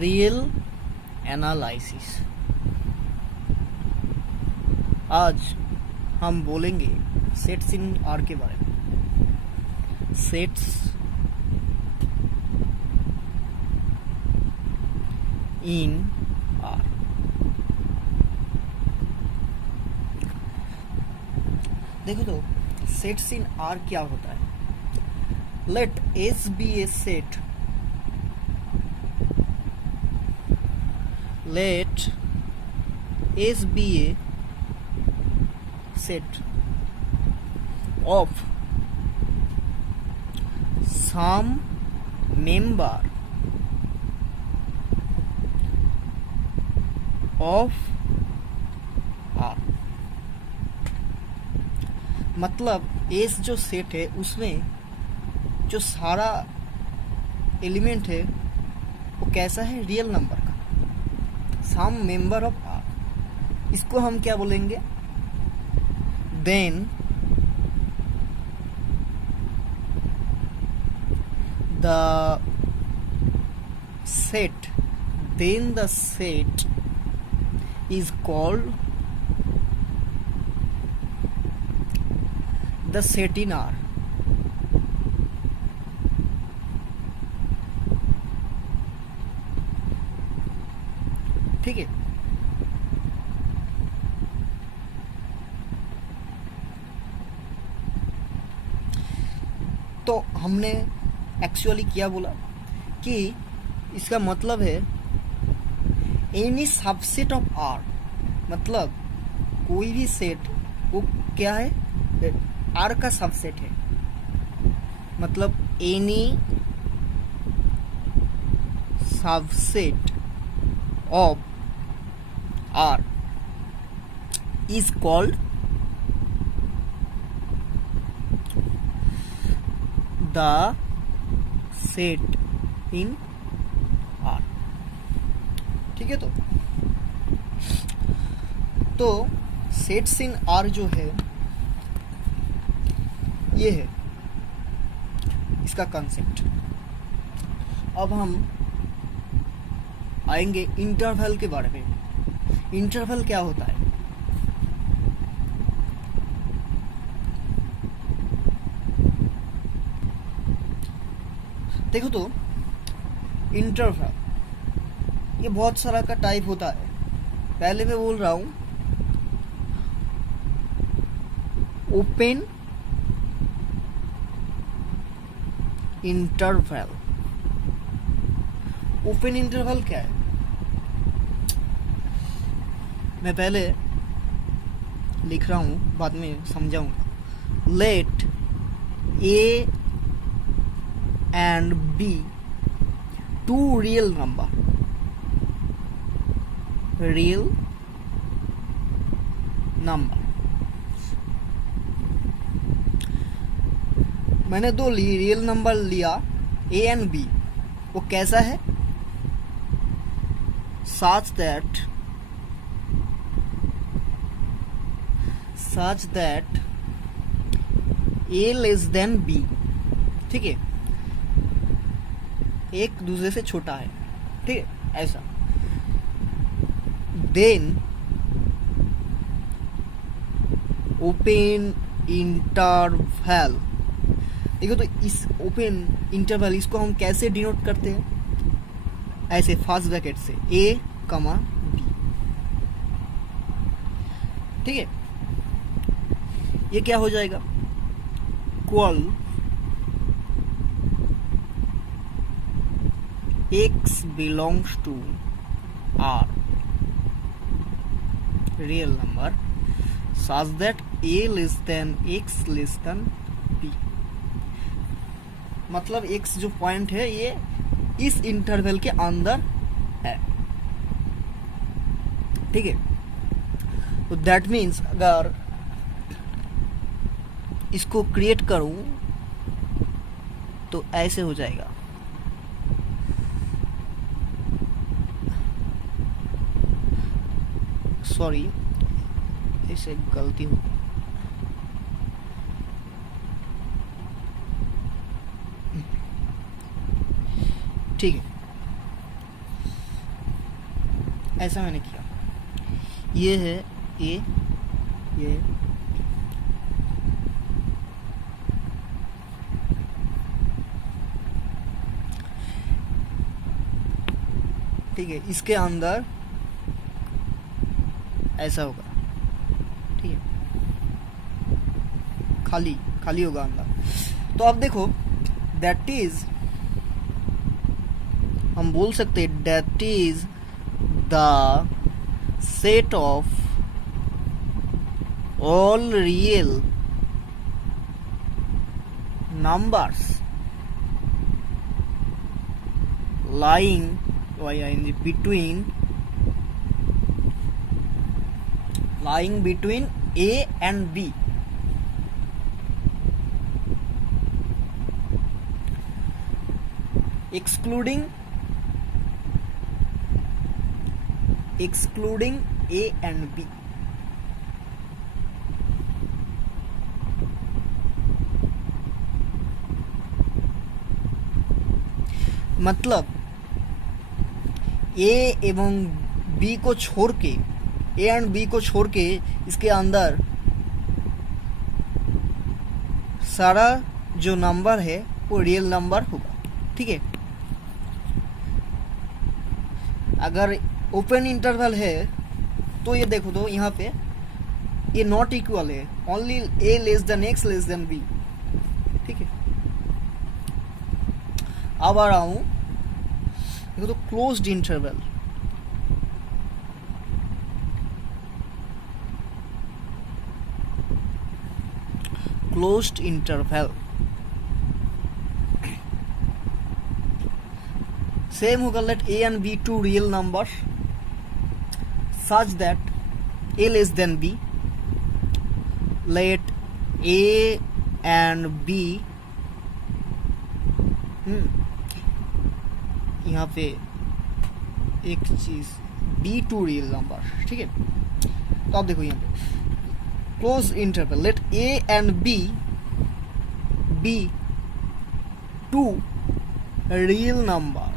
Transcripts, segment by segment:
Real analysis. आज हम बोलेंगे सेट्स इन आर के बारे में। Sets in R. देखो तो सेट्स इन आर क्या होता है। Let S be a set. Let S be a set of some member of R। मतलब S जो सेट है उसमें जो सारा एलिमेंट है वो कैसा है, रियल नंबर का, सम मेंबर ऑफ आर। इसको हम क्या बोलेंगे, then the set is called the set in R. ठीक है। तो हमने एक्चुअली क्या बोला कि इसका मतलब है एनी सबसेट ऑफ आर, मतलब कोई भी सेट वो क्या है, आर का सबसेट है। मतलब any subset of R is called the set in R। ठीक है। तो सेट्स इन R जो है ये है इसका कंसेप्ट। अब हम आएंगे इंटरवल के बारे में। इंटरवल क्या होता है। देखो तो इंटरवल ये बहुत सारा का टाइप होता है। पहले मैं बोल रहा हूं ओपन इंटरवल। ओपन इंटरवल क्या है, मैं पहले लिख रहा हूं, बाद में समझाऊंगा। Let A and B two real number, मैंने दो रियल नंबर लिया ए एंड बी। वो कैसा है, such that A less than B। ठीक है, एक दूसरे से छोटा है। ठीक है, ऐसा। Then open interval. देखो तो इस ओपन इंटरवल इसको हम कैसे डिनोट करते हैं, ऐसे फर्स्ट ब्रैकेट से A, B। ठीक है, ये क्या हो जाएगा, equal X belongs to R real number such that A less than X less than B। मतलब X जो पॉइंट है ये इस इंटरवल के अंदर है। ठीक है, तो दैट मीन्स अगर इसको क्रिएट करूं तो ऐसे हो जाएगा। सॉरी, ऐसे गलती हो। ठीक है, ऐसा मैंने किया, ये है ए, ये ठीक है, इसके अंदर ऐसा होगा, ठीक है, खाली खाली होगा अंदर। तो अब देखो, दैट इज, हम बोल सकते हैं that is the set of all real numbers lying between A and B, excluding A and B। मतलब ए एवं बी को छोड़ के, ए एंड बी को छोड़ के इसके अंदर सारा जो नंबर है वो रियल नंबर होगा, ठीक है। अगर ओपन इंटरवल है तो ये देखो, तो यहाँ पे ये नॉट इक्वल है, only A less than X less than B, ठीक है। अब आ रहा हूं, देखो तो closed interval, closed interval same होगा, let A and B two real number such that a less than b, let a and b, यहाँ पे एक चीज b टू रियल नंबर, ठीक है। तो आप देखो यहाँ पे close interval, let a and b be two real number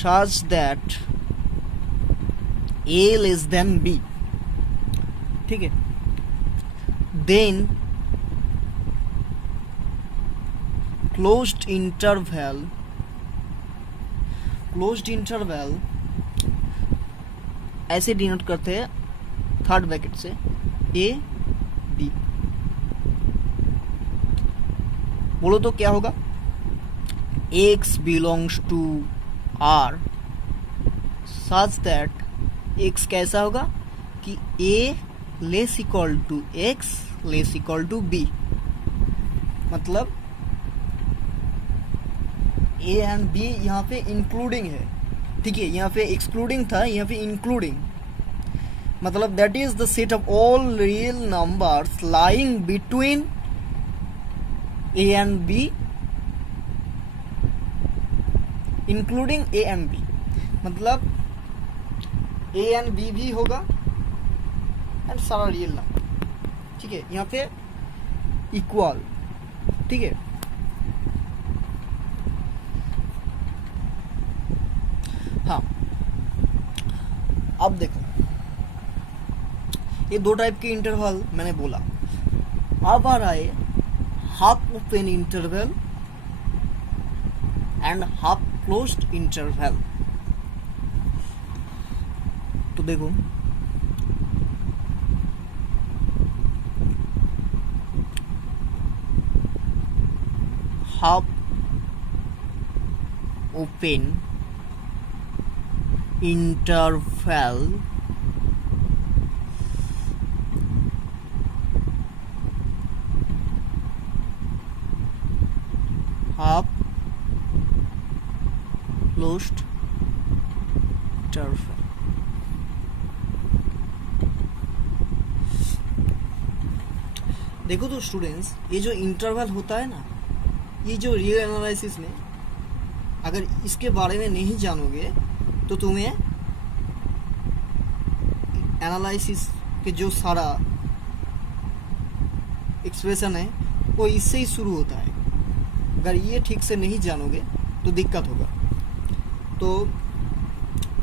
such that a less than b, ठीक है। then closed interval ऐसे डिनोट करते हैं थर्ड ब्रैकेट से a b। बोलो तो क्या होगा, x belongs to R such that x कैसा होगा कि a less equal to x less equal to b, मतलब a एंड b यहाँ पे इंक्लूडिंग है, ठीक है। यहाँ पे एक्सक्लूडिंग था, यहाँ पे इंक्लूडिंग, मतलब that is the set of all real numbers lying between a and b including A and B, मतलब ए एंड बी भी होगा एंड सारा रियल नंबर, ठीक है। यहाँ पे इक्वल, ठीक है। हाँ, अब देखो, ये दो टाइप के इंटरवल मैंने बोला। अब आ रहा है half open interval and half closed interval. तो देखो, half open interval half closed interval. देखो तो स्टूडेंट्स, ये जो इंटरवल होता है ना, ये जो रियल एनालिसिस में अगर इसके बारे में नहीं जानोगे तो तुम्हें एनालिसिस के जो सारा एक्सप्रेशन है वो इससे ही शुरू होता है। अगर ये ठीक से नहीं जानोगे तो दिक्कत होगा। तो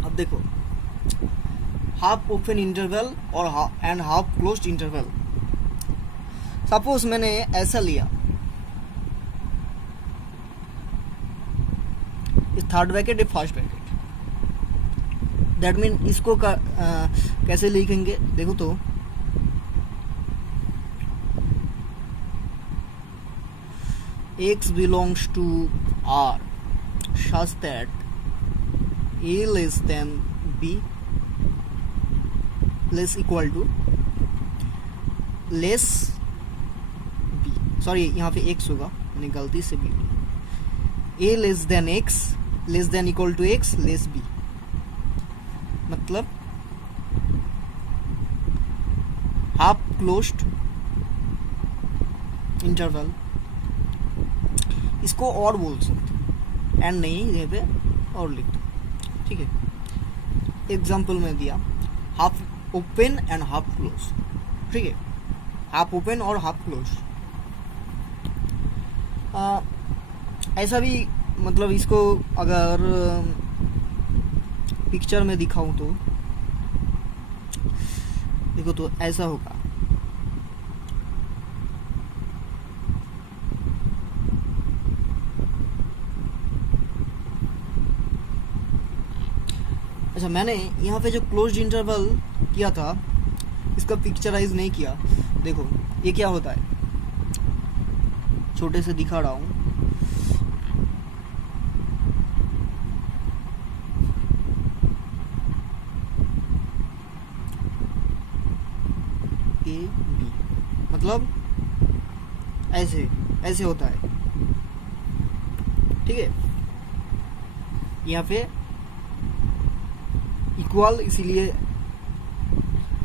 अब देखो, हाफ ओपन इंटरवल और हाफ क्लोज्ड इंटरवल। सपोज मैंने ऐसा लिया, थर्ड ब्रैकेट या फर्स्ट ब्रैकेट, दैट मीन इसको कैसे लिखेंगे देखो तो, x belongs to R such that A less than B less equal to less B, sorry यहाँ पे x होगा, मैंने गलती से B, A less than x less than equal to x less B, मतलब हाफ क्लोज्ड इंटरवल, इसको और बोल सकते, एंड नहीं यहाँ पे और लिख दो, ठीक है। एग्जाम्पल में दिया half open and half close, ठीक है, हाफ ओपन और हाफ क्लोज। ऐसा भी मतलब इसको अगर पिक्चर में दिखाऊं तो देखो तो ऐसा होगा, अच्छा मैंने यहाँ पे जो क्लोज्ड इंटरवल किया था इसका पिक्चराइज नहीं किया। देखो ये क्या होता है, छोटे से दिखा रहा हूँ, ए बी, मतलब ऐसे ऐसे होता है, ठीक है। यहाँ पे इक्वल इसीलिए,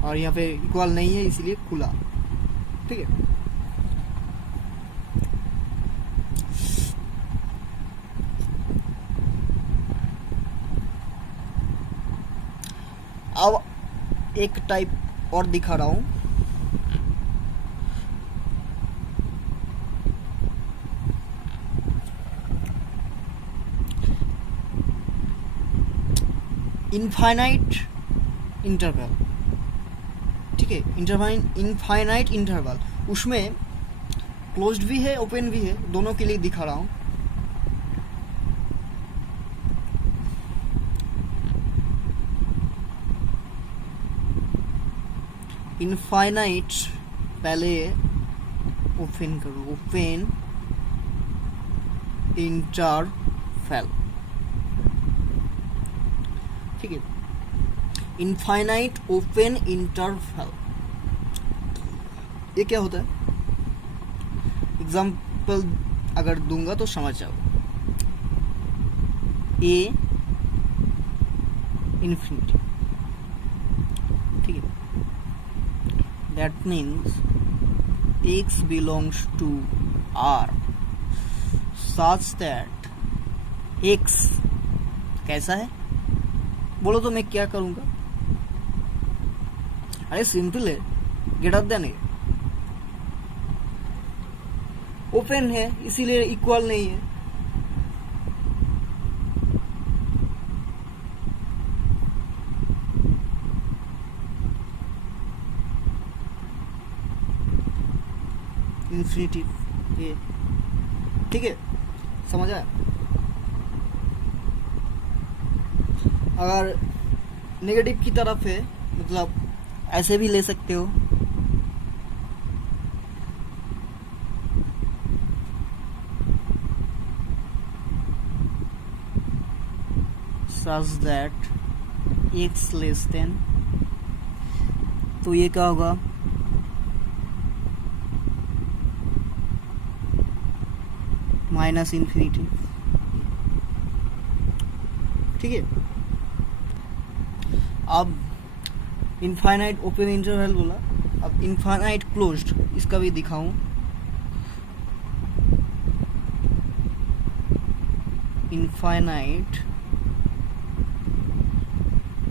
और यहाँ पे इक्वल नहीं है इसीलिए खुला, ठीक है। अब एक टाइप और दिखा रहा हूं, इनफाइनाइट इंटरवल, ठीक है, इनफाइनाइट इंटरवल, उसमें क्लोज्ड भी है ओपन भी है, दोनों के लिए दिखा रहा हूं। इनफाइनाइट पहले ओपन करो, ओपन इंटरवल, ठीक है, इनफाइनाइट ओपन इंटरवल। ये क्या होता है, एग्जाम्पल अगर दूंगा तो समझ जाओ। ए इन्फिनिटी, ठीक है, that means x belongs to R such that x कैसा है, बोलो तो मैं क्या करूंगा, अरे सिंपल है, ग्रेटर देन है, ओपन है इसीलिए इक्वल नहीं है, इन्फिनिटी ये, ठीक है, समझ आया। अगर नेगेटिव की तरफ है मतलब ऐसे भी ले सकते हो, such that x less than, तो ये क्या होगा, माइनस इन्फिनिटी, ठीक है। अब इनफाइनाइट ओपन इंटरवल बोला, अब इनफाइनाइट क्लोज्ड इसका भी दिखाऊं, इनफाइनाइट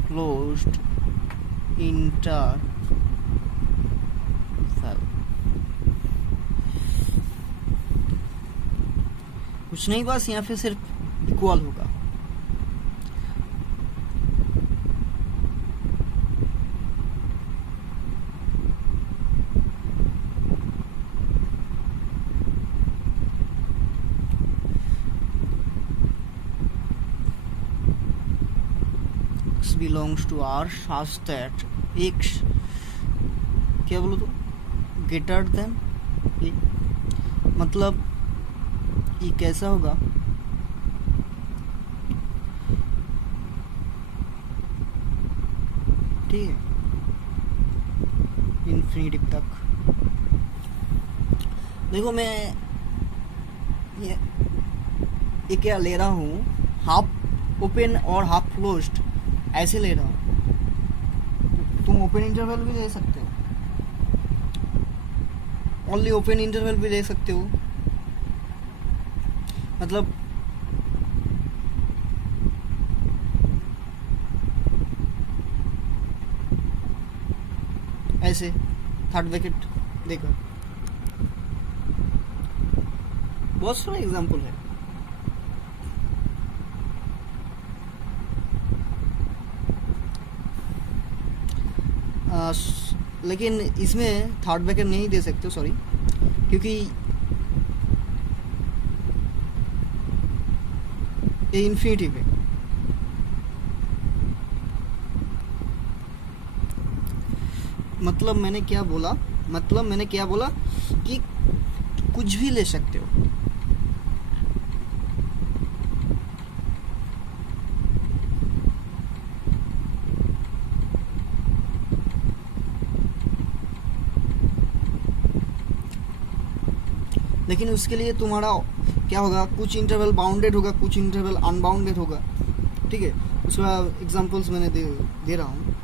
क्लोज्ड इंटरवल, कुछ नहीं, बस यहाँ पे सिर्फ इक्वल होगा। X belongs to R such that X क्या बोलो तो ग्रेटर देन ए, मतलब ये कैसा होगा, ठीक है, इन्फिनिटी तक। देखो मैं ये क्या ले रहा हूँ, हाफ ओपन और हाफ क्लोज्ड ऐसे ले रहा हूँ। तुम ओपन इंटरवल भी ले सकते हो, ओनली ओपन इंटरवल भी ले सकते हो, मतलब ऐसे थर्ड ब्रैकेट देखो, बहुत सारा एग्जांपल है। लेकिन इसमें थर्ड ब्रैकेट नहीं दे सकते, सॉरी, क्योंकि ये इन्फिनिटी पे, मतलब मैंने क्या बोला कि कुछ भी ले सकते हो। लेकिन उसके लिए तुम्हारा क्या होगा, कुछ इंटरवल बाउंडेड होगा, कुछ इंटरवल अनबाउंडेड होगा, ठीक है। उसका एग्जांपल्स मैंने दे रहा हूँ,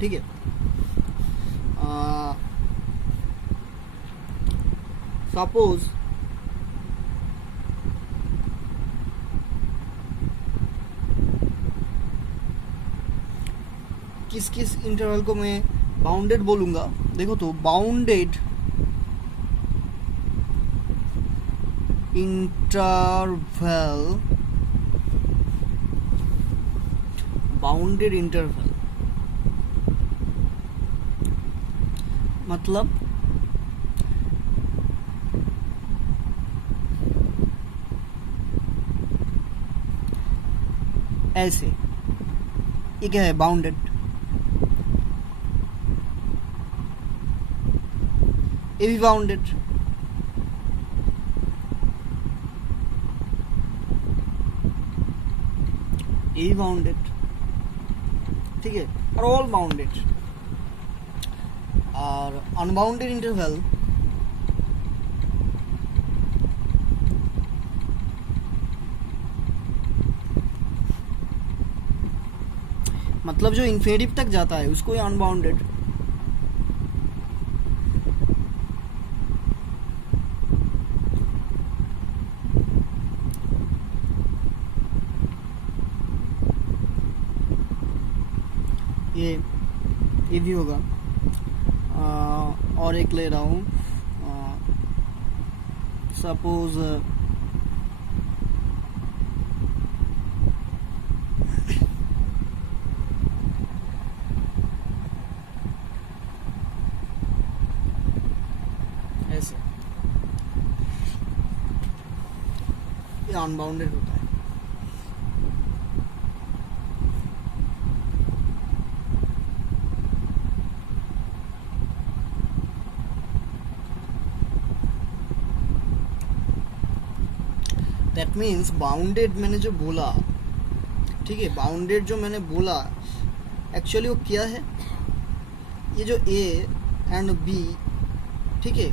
ठीक है। सपोज किस किस इंटरवल को मैं बाउंडेड बोलूंगा, देखो तो बाउंडेड इंटरवल मतलब ऐसे, ये क्या है, बाउंडेड, ये भी बाउंडेड, ये भी बाउंडेड, ठीक है, और ऑल बाउंडेड। और अनबाउंडेड इंटरवल मतलब जो इन्फिनिटी तक जाता है उसको ही अनबाउंडेड। ये भी होगा। और एक ले रहा हूँ, सपोज ऐसे, ये अनबाउंडेड होता है। दैट मीन्स बाउंडेड मैंने जो बोला, ठीक है, बाउंडेड जो मैंने बोला एक्चुअली वो क्या है, ये जो ए एंड बी, ठीक है,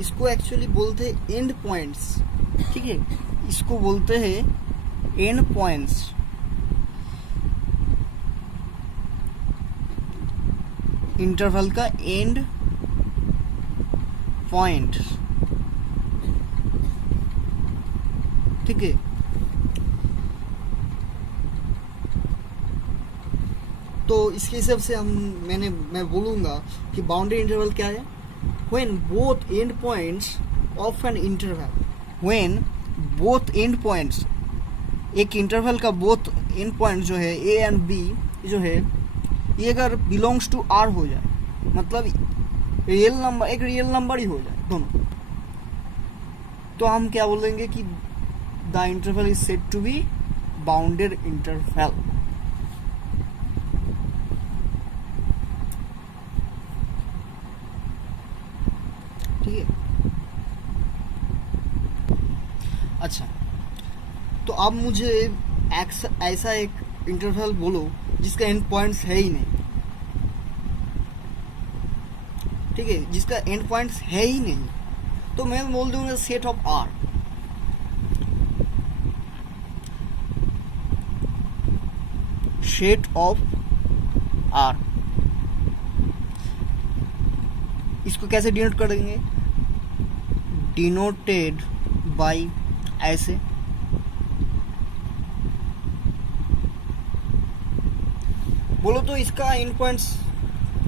इसको एक्चुअली बोलते हैं एंड पॉइंट्स, ठीक है, इसको बोलते हैं एंड पॉइंट्स। इंटरवल का एंड पॉइंट, ठीक है। तो इसके हिसाब से मैं बोलूंगा कि बाउंड्री इंटरवल क्या है, when both and points of an interval when both and points, एक इंटरवल का बोथ एंड पॉइंट जो है ए एंड बी जो है ये अगर बिलोंग्स टू आर हो जाए, मतलब रियल नंबर, एक रियल नंबर ही हो जाए दोनों, तो हम क्या बोलेंगे कि the interval is said to be bounded interval. ठीक है। अच्छा, तो अब मुझे ऐसा एक इंटरवल बोलो जिसका एंड पॉइंट्स है ही नहीं। ठीक है, जिसका एंड पॉइंट्स है ही नहीं, तो मैं बोल दूंगा set of R. Set of R, इसको कैसे डिनोट करेंगे? डिनोटेड बाय ऐसे, बोलो तो इसका एंड पॉइंट्स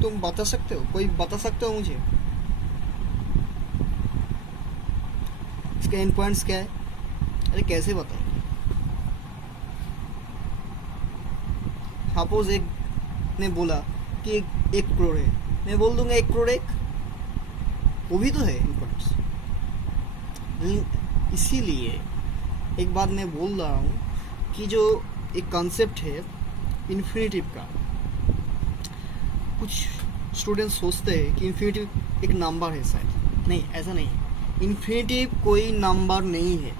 तुम बता सकते हो? कोई बता सकते हो मुझे इसका एंड पॉइंट्स क्या है? अरे कैसे बताएं? सपोज एक ने बोला कि एक करोड़ है, मैं बोल दूंगा 1 करोड़ 1, वो भी तो है एंड पॉइंट्स। इसीलिए एक बात मैं बोल रहा हूँ कि जो एक कॉन्सेप्ट है इन्फिनिटिव का, कुछ स्टूडेंट्स सोचते हैं कि इन्फिनिटिव एक नंबर है, शायद नहीं, ऐसा नहीं है। इन्फिनिटिव कोई नंबर नहीं है।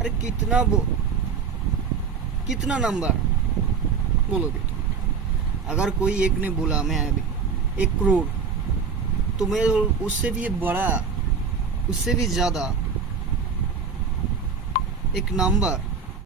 अरे कितना नंबर बोलोगे तुम? अगर कोई एक ने बोला मैं अभी 1 करोड़, तो मैं उससे भी बड़ा, उससे भी ज्यादा एक नंबर